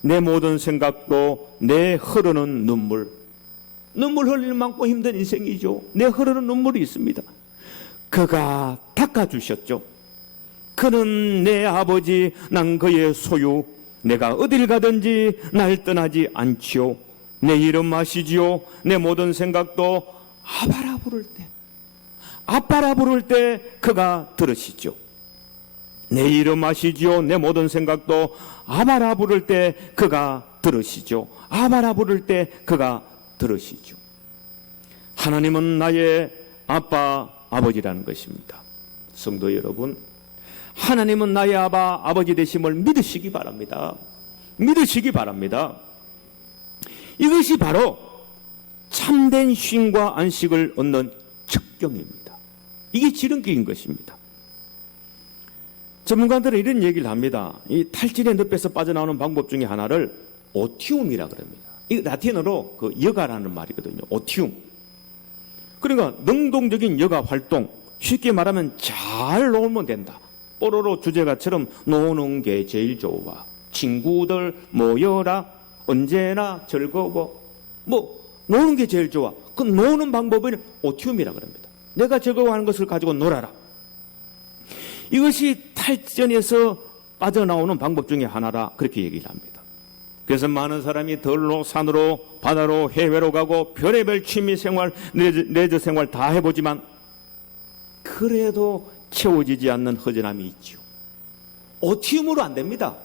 내 모든 생각도 내 흐르는 눈물. 눈물 흘릴 만큼 힘든 인생이죠. 내 흐르는 눈물이 있습니다. 그가 닦아주셨죠. 그는 내 아버지, 난 그의 소유. 내가 어딜 가든지 날 떠나지 않지요. 내 이름 아시지요. 내 모든 생각도 아바라 부를 때, 아빠라 부를 때 그가 들으시죠. 내 이름 아시지요. 내 모든 생각도 아바라 부를 때 그가 들으시죠. 아바라 부를 때 그가 들으시죠. 하나님은 나의 아빠, 아버지라는 것입니다. 성도 여러분, 하나님은 나의 아빠, 아버지 되심을 믿으시기 바랍니다. 믿으시기 바랍니다. 이것이 바로 참된 쉼과 안식을 얻는 척경입니다. 이게 지름길인 것입니다. 전문가들은 이런 얘기를 합니다. 이 탈진의 늪에서 빠져나오는 방법 중에 하나를 오티움이라 그럽니다. 이 라틴어로 그 여가라는 말이거든요. 오티움. 그러니까 능동적인 여가 활동, 쉽게 말하면 잘 놀면 된다. 뽀로로 주제가처럼 노는 게 제일 좋아. 친구들 모여라. 언제나 즐거워. 노는 게 제일 좋아. 그 노는 방법을 오티움이라 그럽니다. 내가 즐거워하는 것을 가지고 놀아라. 이것이 탈전에서 빠져나오는 방법 중에 하나라, 그렇게 얘기를 합니다. 그래서 많은 사람이 들로, 산으로, 바다로, 해외로 가고 별의별 취미 생활, 레저 생활 다 해보지만 그래도 채워지지 않는 허전함이 있죠. 오티움으로 안 됩니다.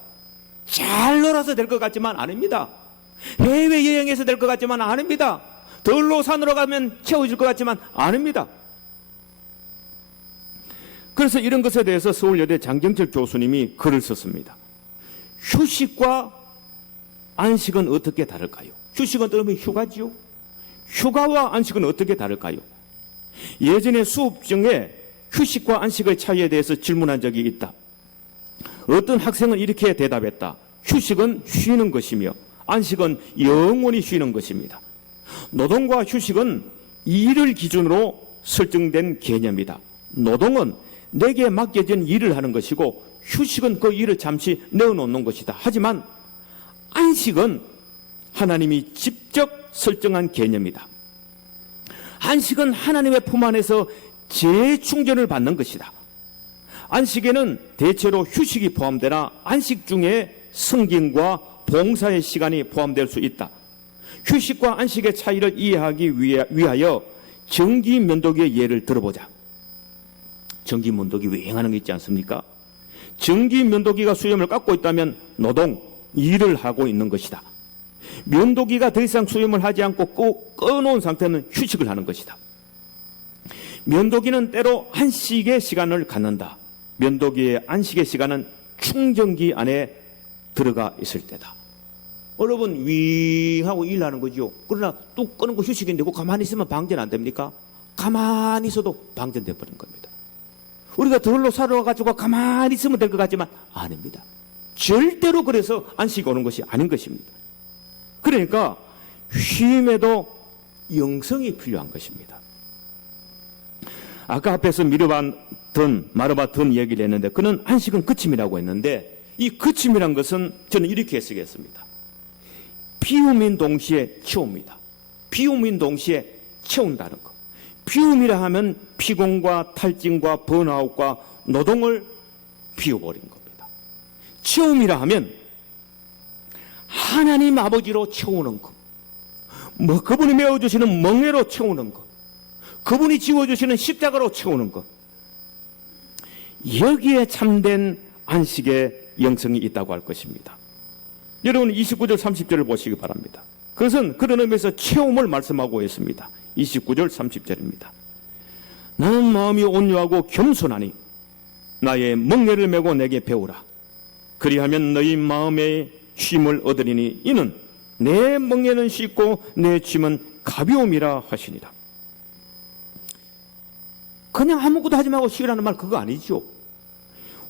잘 놀아서 될 것 같지만 아닙니다. 해외여행에서 될 것 같지만 아닙니다. 들로, 산으로 가면 채워질 것 같지만 아닙니다. 그래서 이런 것에 대해서 서울여대 장경철 교수님이 글을 썼습니다. 휴식과 안식은 어떻게 다를까요? 휴식은 그러면 휴가지요? 휴가와 안식은 어떻게 다를까요? 예전에 수업 중에 휴식과 안식의 차이에 대해서 질문한 적이 있다. 어떤 학생은 이렇게 대답했다. 휴식은 쉬는 것이며 안식은 영원히 쉬는 것입니다. 노동과 휴식은 일을 기준으로 설정된 개념이다. 노동은 내게 맡겨진 일을 하는 것이고 휴식은 그 일을 잠시 내어놓는 것이다. 하지만 안식은 하나님이 직접 설정한 개념이다. 안식은 하나님의 품 안에서 재충전을 받는 것이다. 안식에는 대체로 휴식이 포함되나 안식 중에 성김과 봉사의 시간이 포함될 수 있다. 휴식과 안식의 차이를 이해하기 위하여 전기면도기의 예를 들어보자. 전기면도기 외행하는 게 있지 않습니까? 전기면도기가 수염을 깎고 있다면 노동, 일을 하고 있는 것이다. 면도기가 더 이상 수염을 하지 않고 꺼놓은 상태는 휴식을 하는 것이다. 면도기는 때로 안식의 시간을 갖는다. 면도기의 안식의 시간은 충전기 안에 들어가 있을 때다. 여러분 윙하고 일하는 거죠. 그러나 뚝 끄는 거 휴식인데 그 가만히 있으면 방전 안 됩니까? 가만히 있어도 방전돼 버린 겁니다. 우리가 들로 살아가지고 가만히 있으면 될 것 같지만 아닙니다. 절대로 그래서 안식이 오는 것이 아닌 것입니다. 그러니까 쉼에도 영성이 필요한 것입니다. 아까 앞에서 마르바튼 얘기를 했는데 그는 안식은 그침이라고 했는데 이 그침이란 것은 저는 이렇게 해석했습니다. 비움인 동시에 채웁니다. 비움인 동시에 채운다는 것. 비움이라 하면 피곤과 탈진과 번아웃과 노동을 비워버린 겁니다. 채움이라 하면 하나님 아버지로 채우는 것. 그분이 메워주시는 멍에로 채우는 것. 그분이 지워주시는 십자가로 채우는 것. 여기에 참된 안식의 영성이 있다고 할 것입니다. 여러분 29절 30절을 보시기 바랍니다. 그것은 그런 의미에서 채움을 말씀하고 있습니다. 29절 30절입니다. 나는 마음이 온유하고 겸손하니 나의 멍에를 메고 내게 배우라. 그리하면 너희 마음에 쉼을 얻으리니 이는 내 멍에는 쉽고 내 짐은 가벼움이라 하시니라. 그냥 아무것도 하지 말고 쉬라는 말 그거 아니죠.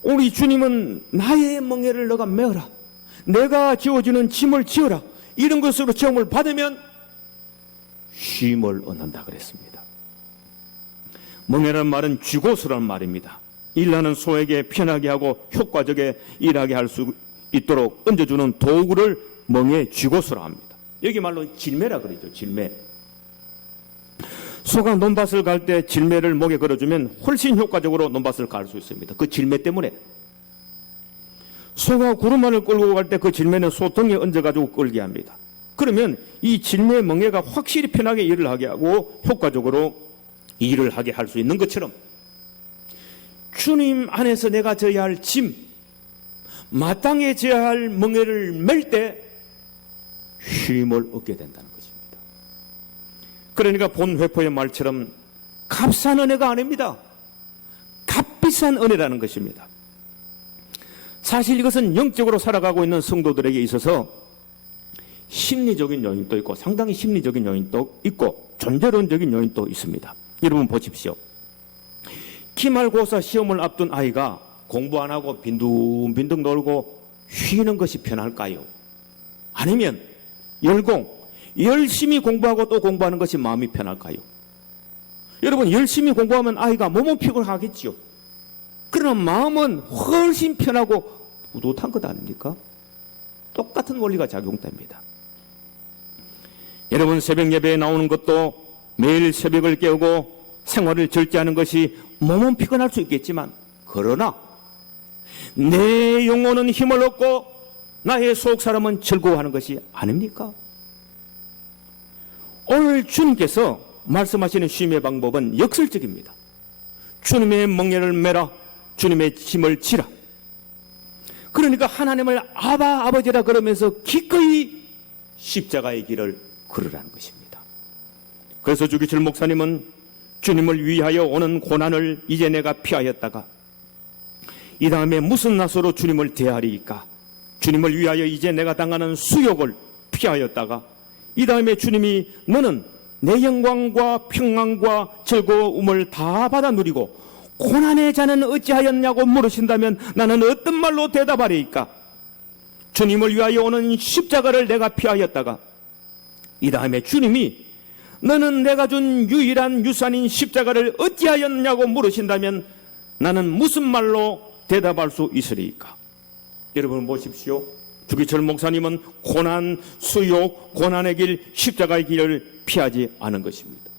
우리 주님은 나의 멍에를 너가 메어라. 내가 지어주는 짐을 지어라. 이런 것으로 체험을 받으면 쉼을 얻는다 그랬습니다. 멍에라는 말은 쥐고서라는 말입니다. 일하는 소에게 편하게 하고 효과적에 일하게 할 수 있도록 얹어주는 도구를 멍에 쥐고서라 합니다. 여기 말로 질매라 그러죠. 질매. 소가 논밭을 갈 때 질매를 목에 걸어주면 훨씬 효과적으로 논밭을 갈 수 있습니다. 그 질매 때문에. 소가 구루마를 끌고 갈 때 그 질매는 소통에 얹어가지고 끌게 합니다. 그러면 이 질매 멍에가 확실히 편하게 일을 하게 하고 효과적으로 일을 하게 할 수 있는 것처럼 주님 안에서 내가 져야 할 짐, 마땅히 져야 할 멍에를 맬 때 쉼을 얻게 된다는 것입니다. 그러니까 본 회포의 말처럼 값싼 은혜가 아닙니다. 값비싼 은혜라는 것입니다. 사실 이것은 영적으로 살아가고 있는 성도들에게 있어서 심리적인 요인도 있고 상당히 심리적인 요인도 있고 존재론적인 요인도 있습니다. 여러분 보십시오. 기말고사 시험을 앞둔 아이가 공부 안 하고 빈둥빈둥 놀고 쉬는 것이 편할까요? 아니면 열심히 공부하고 또 공부하는 것이 마음이 편할까요? 여러분 열심히 공부하면 아이가 몸은 피곤하겠죠. 그러나 마음은 훨씬 편하고 뿌듯한 것 아닙니까? 똑같은 원리가 작용됩니다. 여러분 새벽 예배에 나오는 것도 매일 새벽을 깨우고 생활을 절제하는 것이 몸은 피곤할 수 있겠지만 그러나 내 영혼은 힘을 얻고 나의 속 사람은 즐거워하는 것이 아닙니까? 오늘 주님께서 말씀하시는 쉼의 방법은 역설적입니다. 주님의 멍에를 메라, 주님의 짐을 지라. 그러니까 하나님을 아버지라 그러면서 기꺼이 십자가의 길을 걸으라는 것입니다. 그래서 주기철 목사님은 주님을 위하여 오는 고난을 이제 내가 피하였다가 이 다음에 무슨 낯으로 주님을 대하리이까? 주님을 위하여 이제 내가 당하는 수욕을 피하였다가 이 다음에 주님이 너는 내 영광과 평안과 즐거움을 다 받아 누리고 고난의 자는 어찌하였냐고 물으신다면 나는 어떤 말로 대답하리이까? 주님을 위하여 오는 십자가를 내가 피하였다가 이 다음에 주님이 너는 내가 준 유일한 유산인 십자가를 어찌하였냐고 물으신다면 나는 무슨 말로 대답할 수 있으리이까? 여러분 보십시오. 주기철 목사님은 고난, 수욕, 고난의 길, 십자가의 길을 피하지 않은 것입니다.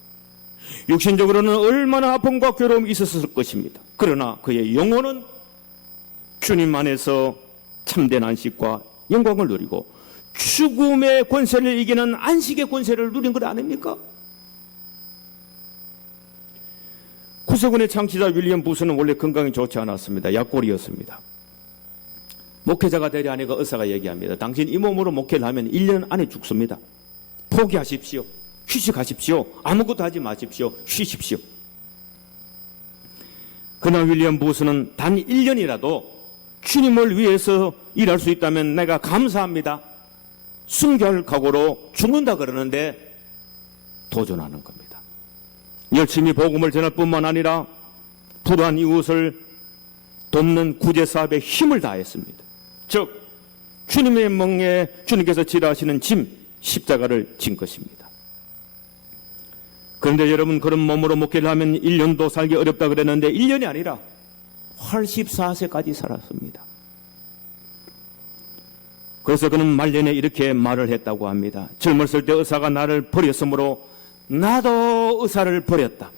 육신적으로는 얼마나 아픔과 괴로움이 있었을 것입니다. 그러나 그의 영혼은 주님 안에서 참된 안식과 영광을 누리고 죽음의 권세를 이기는 안식의 권세를 누린 것 아닙니까? 구세군의 창시자 윌리엄 부스는 원래 건강이 좋지 않았습니다. 약골이었습니다. 목회자가 되려 하니까 의사가 얘기합니다. 당신 이 몸으로 목회를 하면 1년 안에 죽습니다. 포기하십시오. 휴식하십시오. 아무것도 하지 마십시오. 쉬십시오. 그러나 윌리엄 부스는 단 1년이라도 주님을 위해서 일할 수 있다면 내가 감사합니다. 순결 각오로 죽는다 그러는데 도전하는 겁니다. 열심히 복음을 전할 뿐만 아니라 불우한 이웃을 돕는 구제사업에 힘을 다했습니다. 즉 주님의 멍에 주님께서 지라하시는 짐 십자가를 진 것입니다. 그런데 여러분 그런 몸으로 목회를 하면 1년도 살기 어렵다 그랬는데 1년이 아니라 84세까지 살았습니다. 그래서 그는 말년에 이렇게 말을 했다고 합니다. 젊었을 때 의사가 나를 버렸으므로 나도 의사를 버렸다.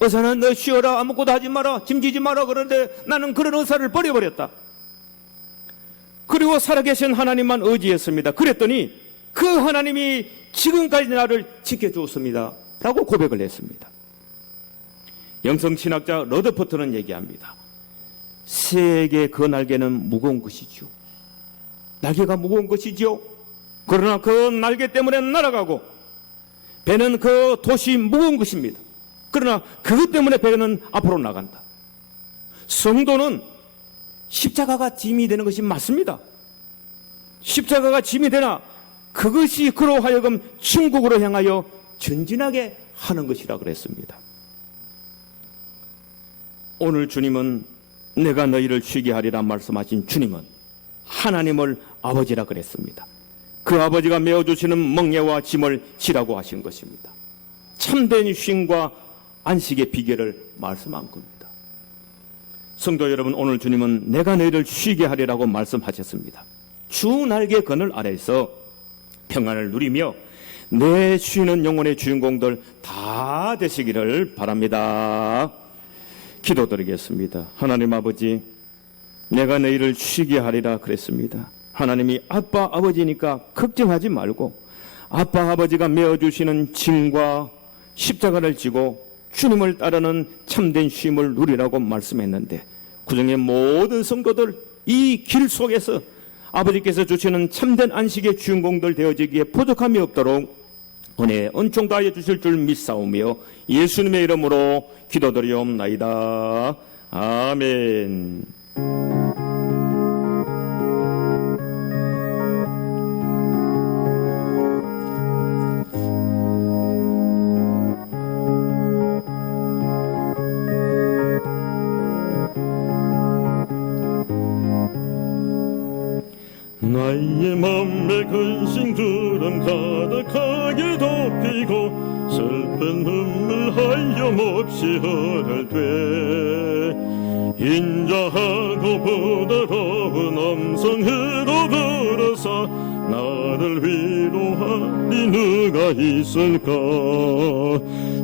의사는 너 쉬어라, 아무것도 하지 마라, 짐지지 마라 그러는데 나는 그런 의사를 버려버렸다. 그리고 살아계신 하나님만 의지했습니다. 그랬더니 그 하나님이 지금까지 나를 지켜주었습니다 라고 고백을 했습니다. 영성신학자 러더포트는 얘기합니다. 새에게 그 날개는 무거운 것이죠. 날개가 무거운 것이죠. 그러나 그 날개 때문에 날아가고 배는 그 돛이 무거운 것입니다. 그러나 그것 때문에 배는 앞으로 나간다. 성도는 십자가가 짐이 되는 것이 맞습니다. 십자가가 짐이 되나 그것이 그로 하여금 천국으로 향하여 전진하게 하는 것이라 그랬습니다. 오늘 주님은 내가 너희를 쉬게 하리라 말씀하신 주님은 하나님을 아버지라 그랬습니다. 그 아버지가 메어주시는 멍에와 짐을 지라고 하신 것입니다. 참된 쉼과 안식의 비결을 말씀한 겁니다. 성도 여러분, 오늘 주님은 내가 너희를 쉬게 하리라고 말씀하셨습니다. 주 날개 그늘 아래에서 평안을 누리며 내 쉬는 영혼의 주인공들 다 되시기를 바랍니다. 기도드리겠습니다. 하나님 아버지, 내가 너희를 쉬게 하리라 그랬습니다. 하나님이 아빠 아버지니까 걱정하지 말고 아빠 아버지가 메어주시는 짐과 십자가를 지고 주님을 따르는 참된 쉼을 누리라고 말씀했는데, 구정의 모든 성도들 이 길 속에서 아버지께서 주시는 참된 안식의 주인공들 되어지기에 부족함이 없도록 은혜 은총 다하여 주실 줄 믿사오며 예수님의 이름으로 기도드리옵나이다. 아멘. 나의 맘에 근심들은 가득하게 덮이고 슬픈 눈물 하염없이 흐를되 인자하고 부드러운 음성으로 들어서 나를 위로하리 누가 있을까.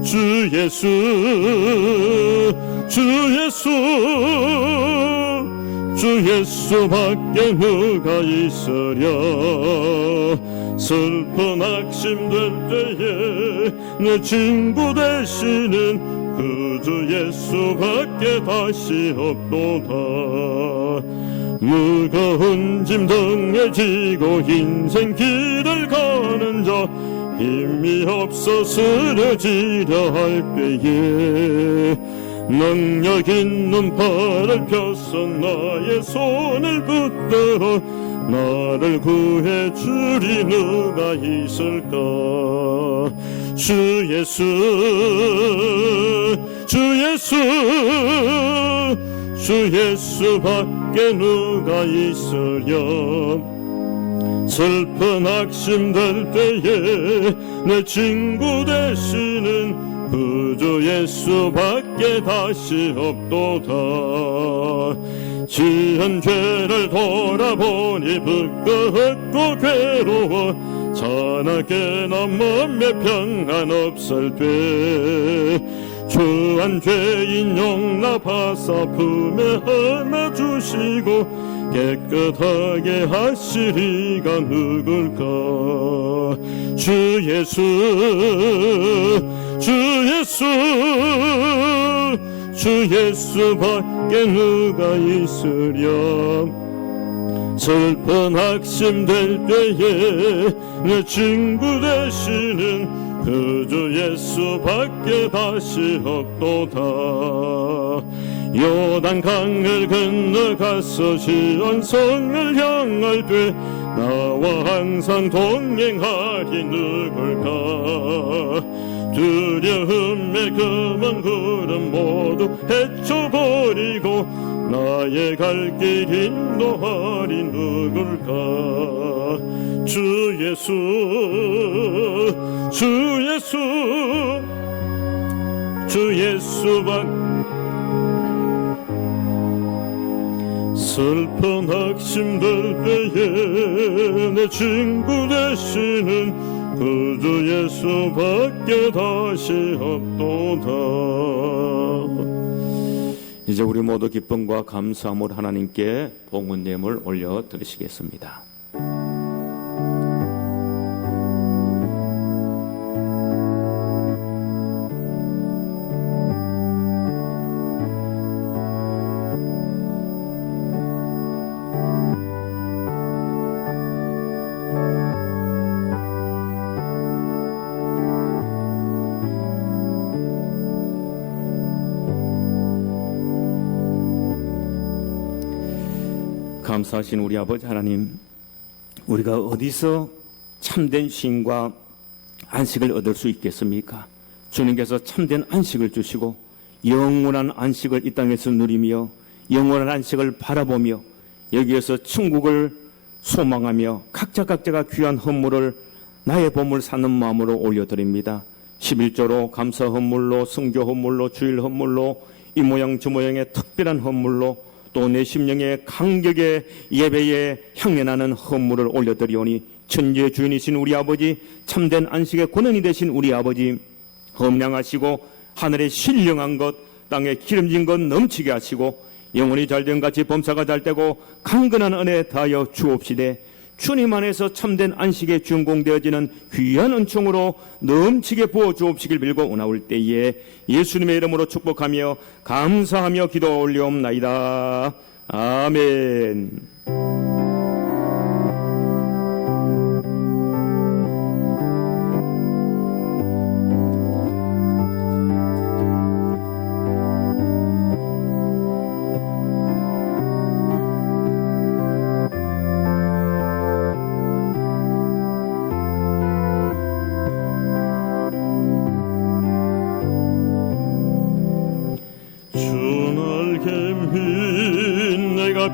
주 예수 주 예수 주 예수밖에 누가 있으랴. 슬픈 낙심될 때에 내 친구 되시는 그 주 예수밖에 다시 없도다. 무거운 짐 등에 지고 인생 길을 가는 자 힘이 없어 쓰러지려 할 때에 능력 있는 팔을 펴서 나의 손을 붙들어 나를 구해주리 누가 있을까. 주 예수 주 예수 주 예수밖에 누가 있으랴. 슬픈 낙심될 때에 내 친구 되시는 그 주 예수밖에 다시 없도다. 지은 죄를 돌아보니 부끄럽고 괴로워 자나게 나 몸에 평안 없을 때 주한 죄인 용납하사 품에 안아주시고 깨끗하게 하시리가 누굴까. 주 예수 주 예수 주 예수밖에 누가 있으랴. 슬픈 낙심될 때에 내 친구 되시는 그 주 예수밖에 다시 없도다. 요단 강을 건너가서 시온성을 향할 때 나와 항상 동행하리 누굴까. 두려움에 금은 구름 모두 헤쳐버리고 나의 갈 길 인도하리 누굴까. 주 예수 주 예수 주 예수밖에. 슬픈 낙심될 때에 내 친구 되시는 그 주 예수밖에 다시 없도다. 이제 우리 모두 기쁨과 감사함으로 하나님께 봉헌예물 올려드리시겠습니다. 감사하신 우리 아버지 하나님, 우리가 어디서 참된 쉼과 안식을 얻을 수 있겠습니까? 주님께서 참된 안식을 주시고 영원한 안식을 이 땅에서 누리며 영원한 안식을 바라보며 여기에서 천국을 소망하며 각자가 귀한 헌물을 나의 보물 사는 마음으로 올려드립니다. 11조로 감사 헌물로, 성교 헌물로, 주일 헌물로, 이 모양 저 모양의 특별한 헌물로 또 내 심령의 강격의 예배에 향연하는 헌물을 올려드리오니 천지의 주인이신 우리 아버지, 참된 안식의 권원이 되신 우리 아버지, 험량하시고 하늘에 신령한 것, 땅에 기름진 것 넘치게 하시고 영혼이 잘된 같이 범사가 잘되고 강건한 은혜 다하여 주옵시되 주님 안에서 참된 안식의 주인공 되어지는 귀한 은총으로 넘치게 부어 주옵시길 빌고 오나올 때에 예수님의 이름으로 축복하며 감사하며 기도 올리옵나이다. 아멘.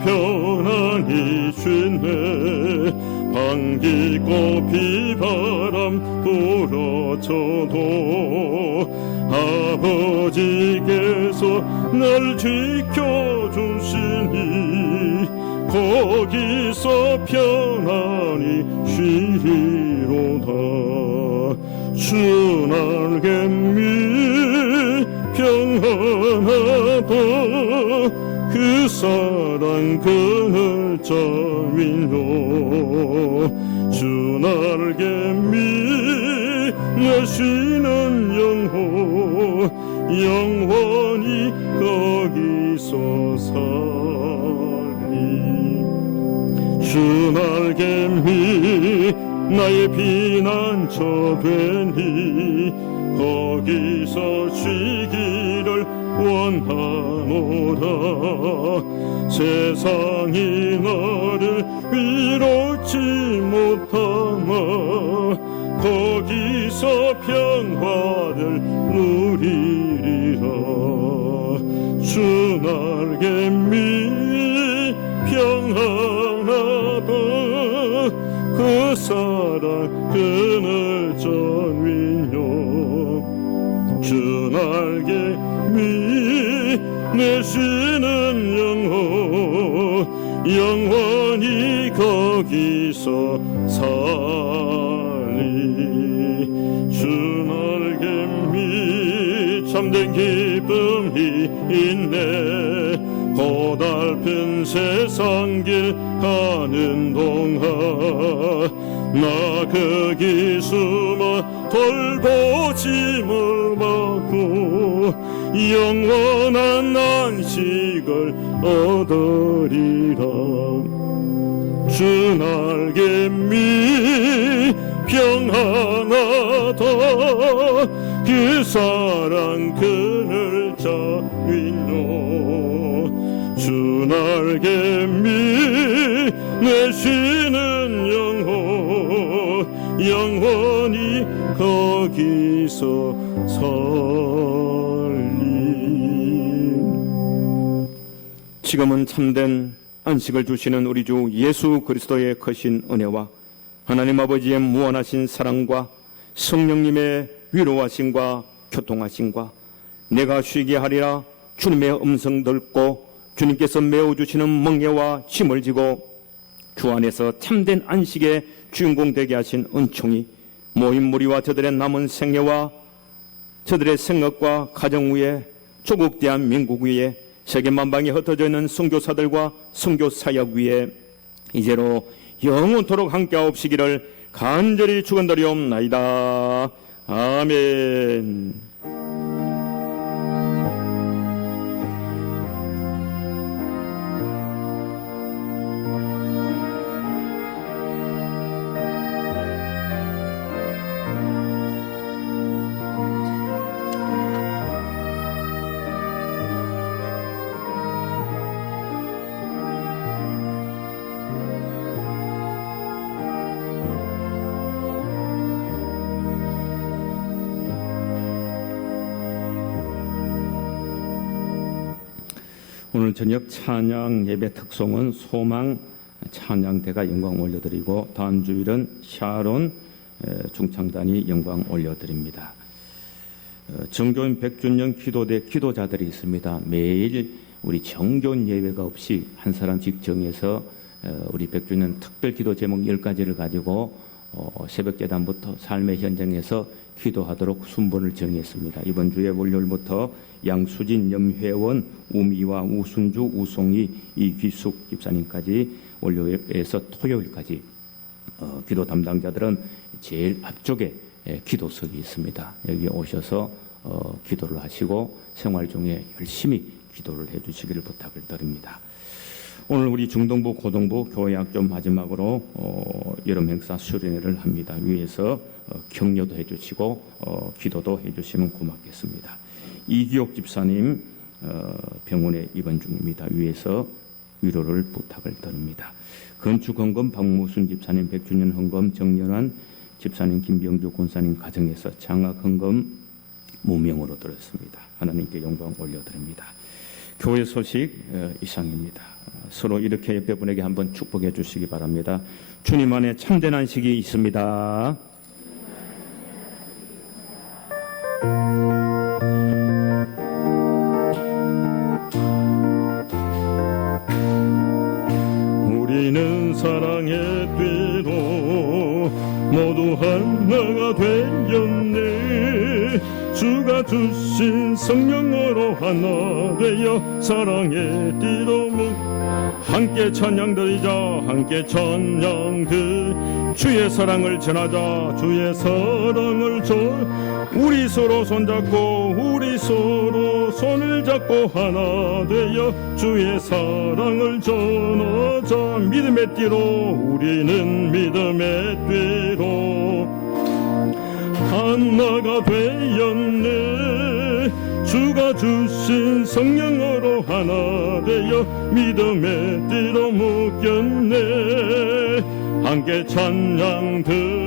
편안히 쉬네 반기고 비바람 불어쳐도 아버지께서 날 지켜주시니 거기서 편안히 쉬리로다. 주 날개미 평안하다. 그 사랑 그늘 자위요. 주 날개미 내 쉬는 영혼 영원히 거기서 살리. 주 날개미 나의 피난처 되니 거기서 쉬기를 원하노라. 세상이 나를 위로치 못하나 거기서 평화를 누리리라. 주 날개미 평안하다. 그 사랑 그늘 전위요. 주 날개미 내 쉬는 영혼 영원히 거기서 살리. 주 날개미 참된 기쁨이 있네. 고달픈 세상 길 가는 동안 나 거기 숨어 돌보짐을 받고 영원한 안식을 얻으리라. 주 날개미 평안하다. 그 사랑 그늘 자위요. 주 날개미 내 쉬는 영혼 영원히 거기서 살리. 지금은 참된 안식을 주시는 우리 주 예수 그리스도의 크신 은혜와 하나님 아버지의 무한하신 사랑과 성령님의 위로하심과 교통하심과 내가 쉬게 하리라 주님의 음성 듣고 주님께서 메워주시는 멍에와 힘을 지고 주 안에서 참된 안식의 주인공 되게 하신 은총이 모인 무리와 저들의 남은 생애와 저들의 생각과 가정 위에 조국 대한민국 위에 세계 만방에 흩어져 있는 선교사들과 선교 사역 위에 이제로 영원토록 함께하옵시기를 간절히 축원드리옵나이다. 아멘. 오늘 저녁 찬양 예배 특송은 소망 찬양대가 영광 올려드리고 다음 주일은 샤론 중창단이 영광 올려드립니다. 정교인 100주년 기도대 기도자들이 있습니다. 매일 우리 정교인 예배가 없이 한 사람씩 정해서 우리 100주년 특별 기도 제목 10가지를 가지고 새벽 예단부터 삶의 현장에서 기도하도록 순번을 정했습니다. 이번 주에 월요일부터 양수진, 염회원, 우미와 우순주, 우송이, 이귀숙 집사님까지 월요일에서 토요일까지 기도 담당자들은 제일 앞쪽에 기도석이 있습니다. 여기 오셔서 기도를 하시고 생활 중에 열심히 기도를 해주시기를 부탁을 드립니다. 오늘 우리 중동부 고등부 교회학교 마지막으로 여름 행사 수련회를 합니다. 위에서 격려도 해주시고 기도도 해주시면 고맙겠습니다. 이기옥 집사님 병원에 입원 중입니다. 위에서 위로를 부탁을 드립니다. 건축헌금 박무순 집사님 100주년 헌금 정연환 집사님 김병주 권사님 가정에서 장학헌금 무명으로 드렸습니다. 하나님께 영광 올려드립니다. 교회 소식 이상입니다. 서로 이렇게 옆에 분에게 한번 축복해 주시기 바랍니다. 주님 안에 참된 안식이 있습니다. 우리는 사랑의 띠로 모두 하나가 되었네. 주가 주신 성령으로 하나 되어 사랑의 띠로 함께 찬양드리자. 함께 찬양드 주의 사랑을 전하자. 주의 사랑을 우리 서로 손잡고 우리 서로 손을 잡고 하나 되어 주의 사랑을 전하자. 믿음의 띠로 우리는 믿음의 띠로 하나가 되었네. 주가 주신 성령으로 하나 되어 믿음의 띠로 묶였네. 함께 찬양 드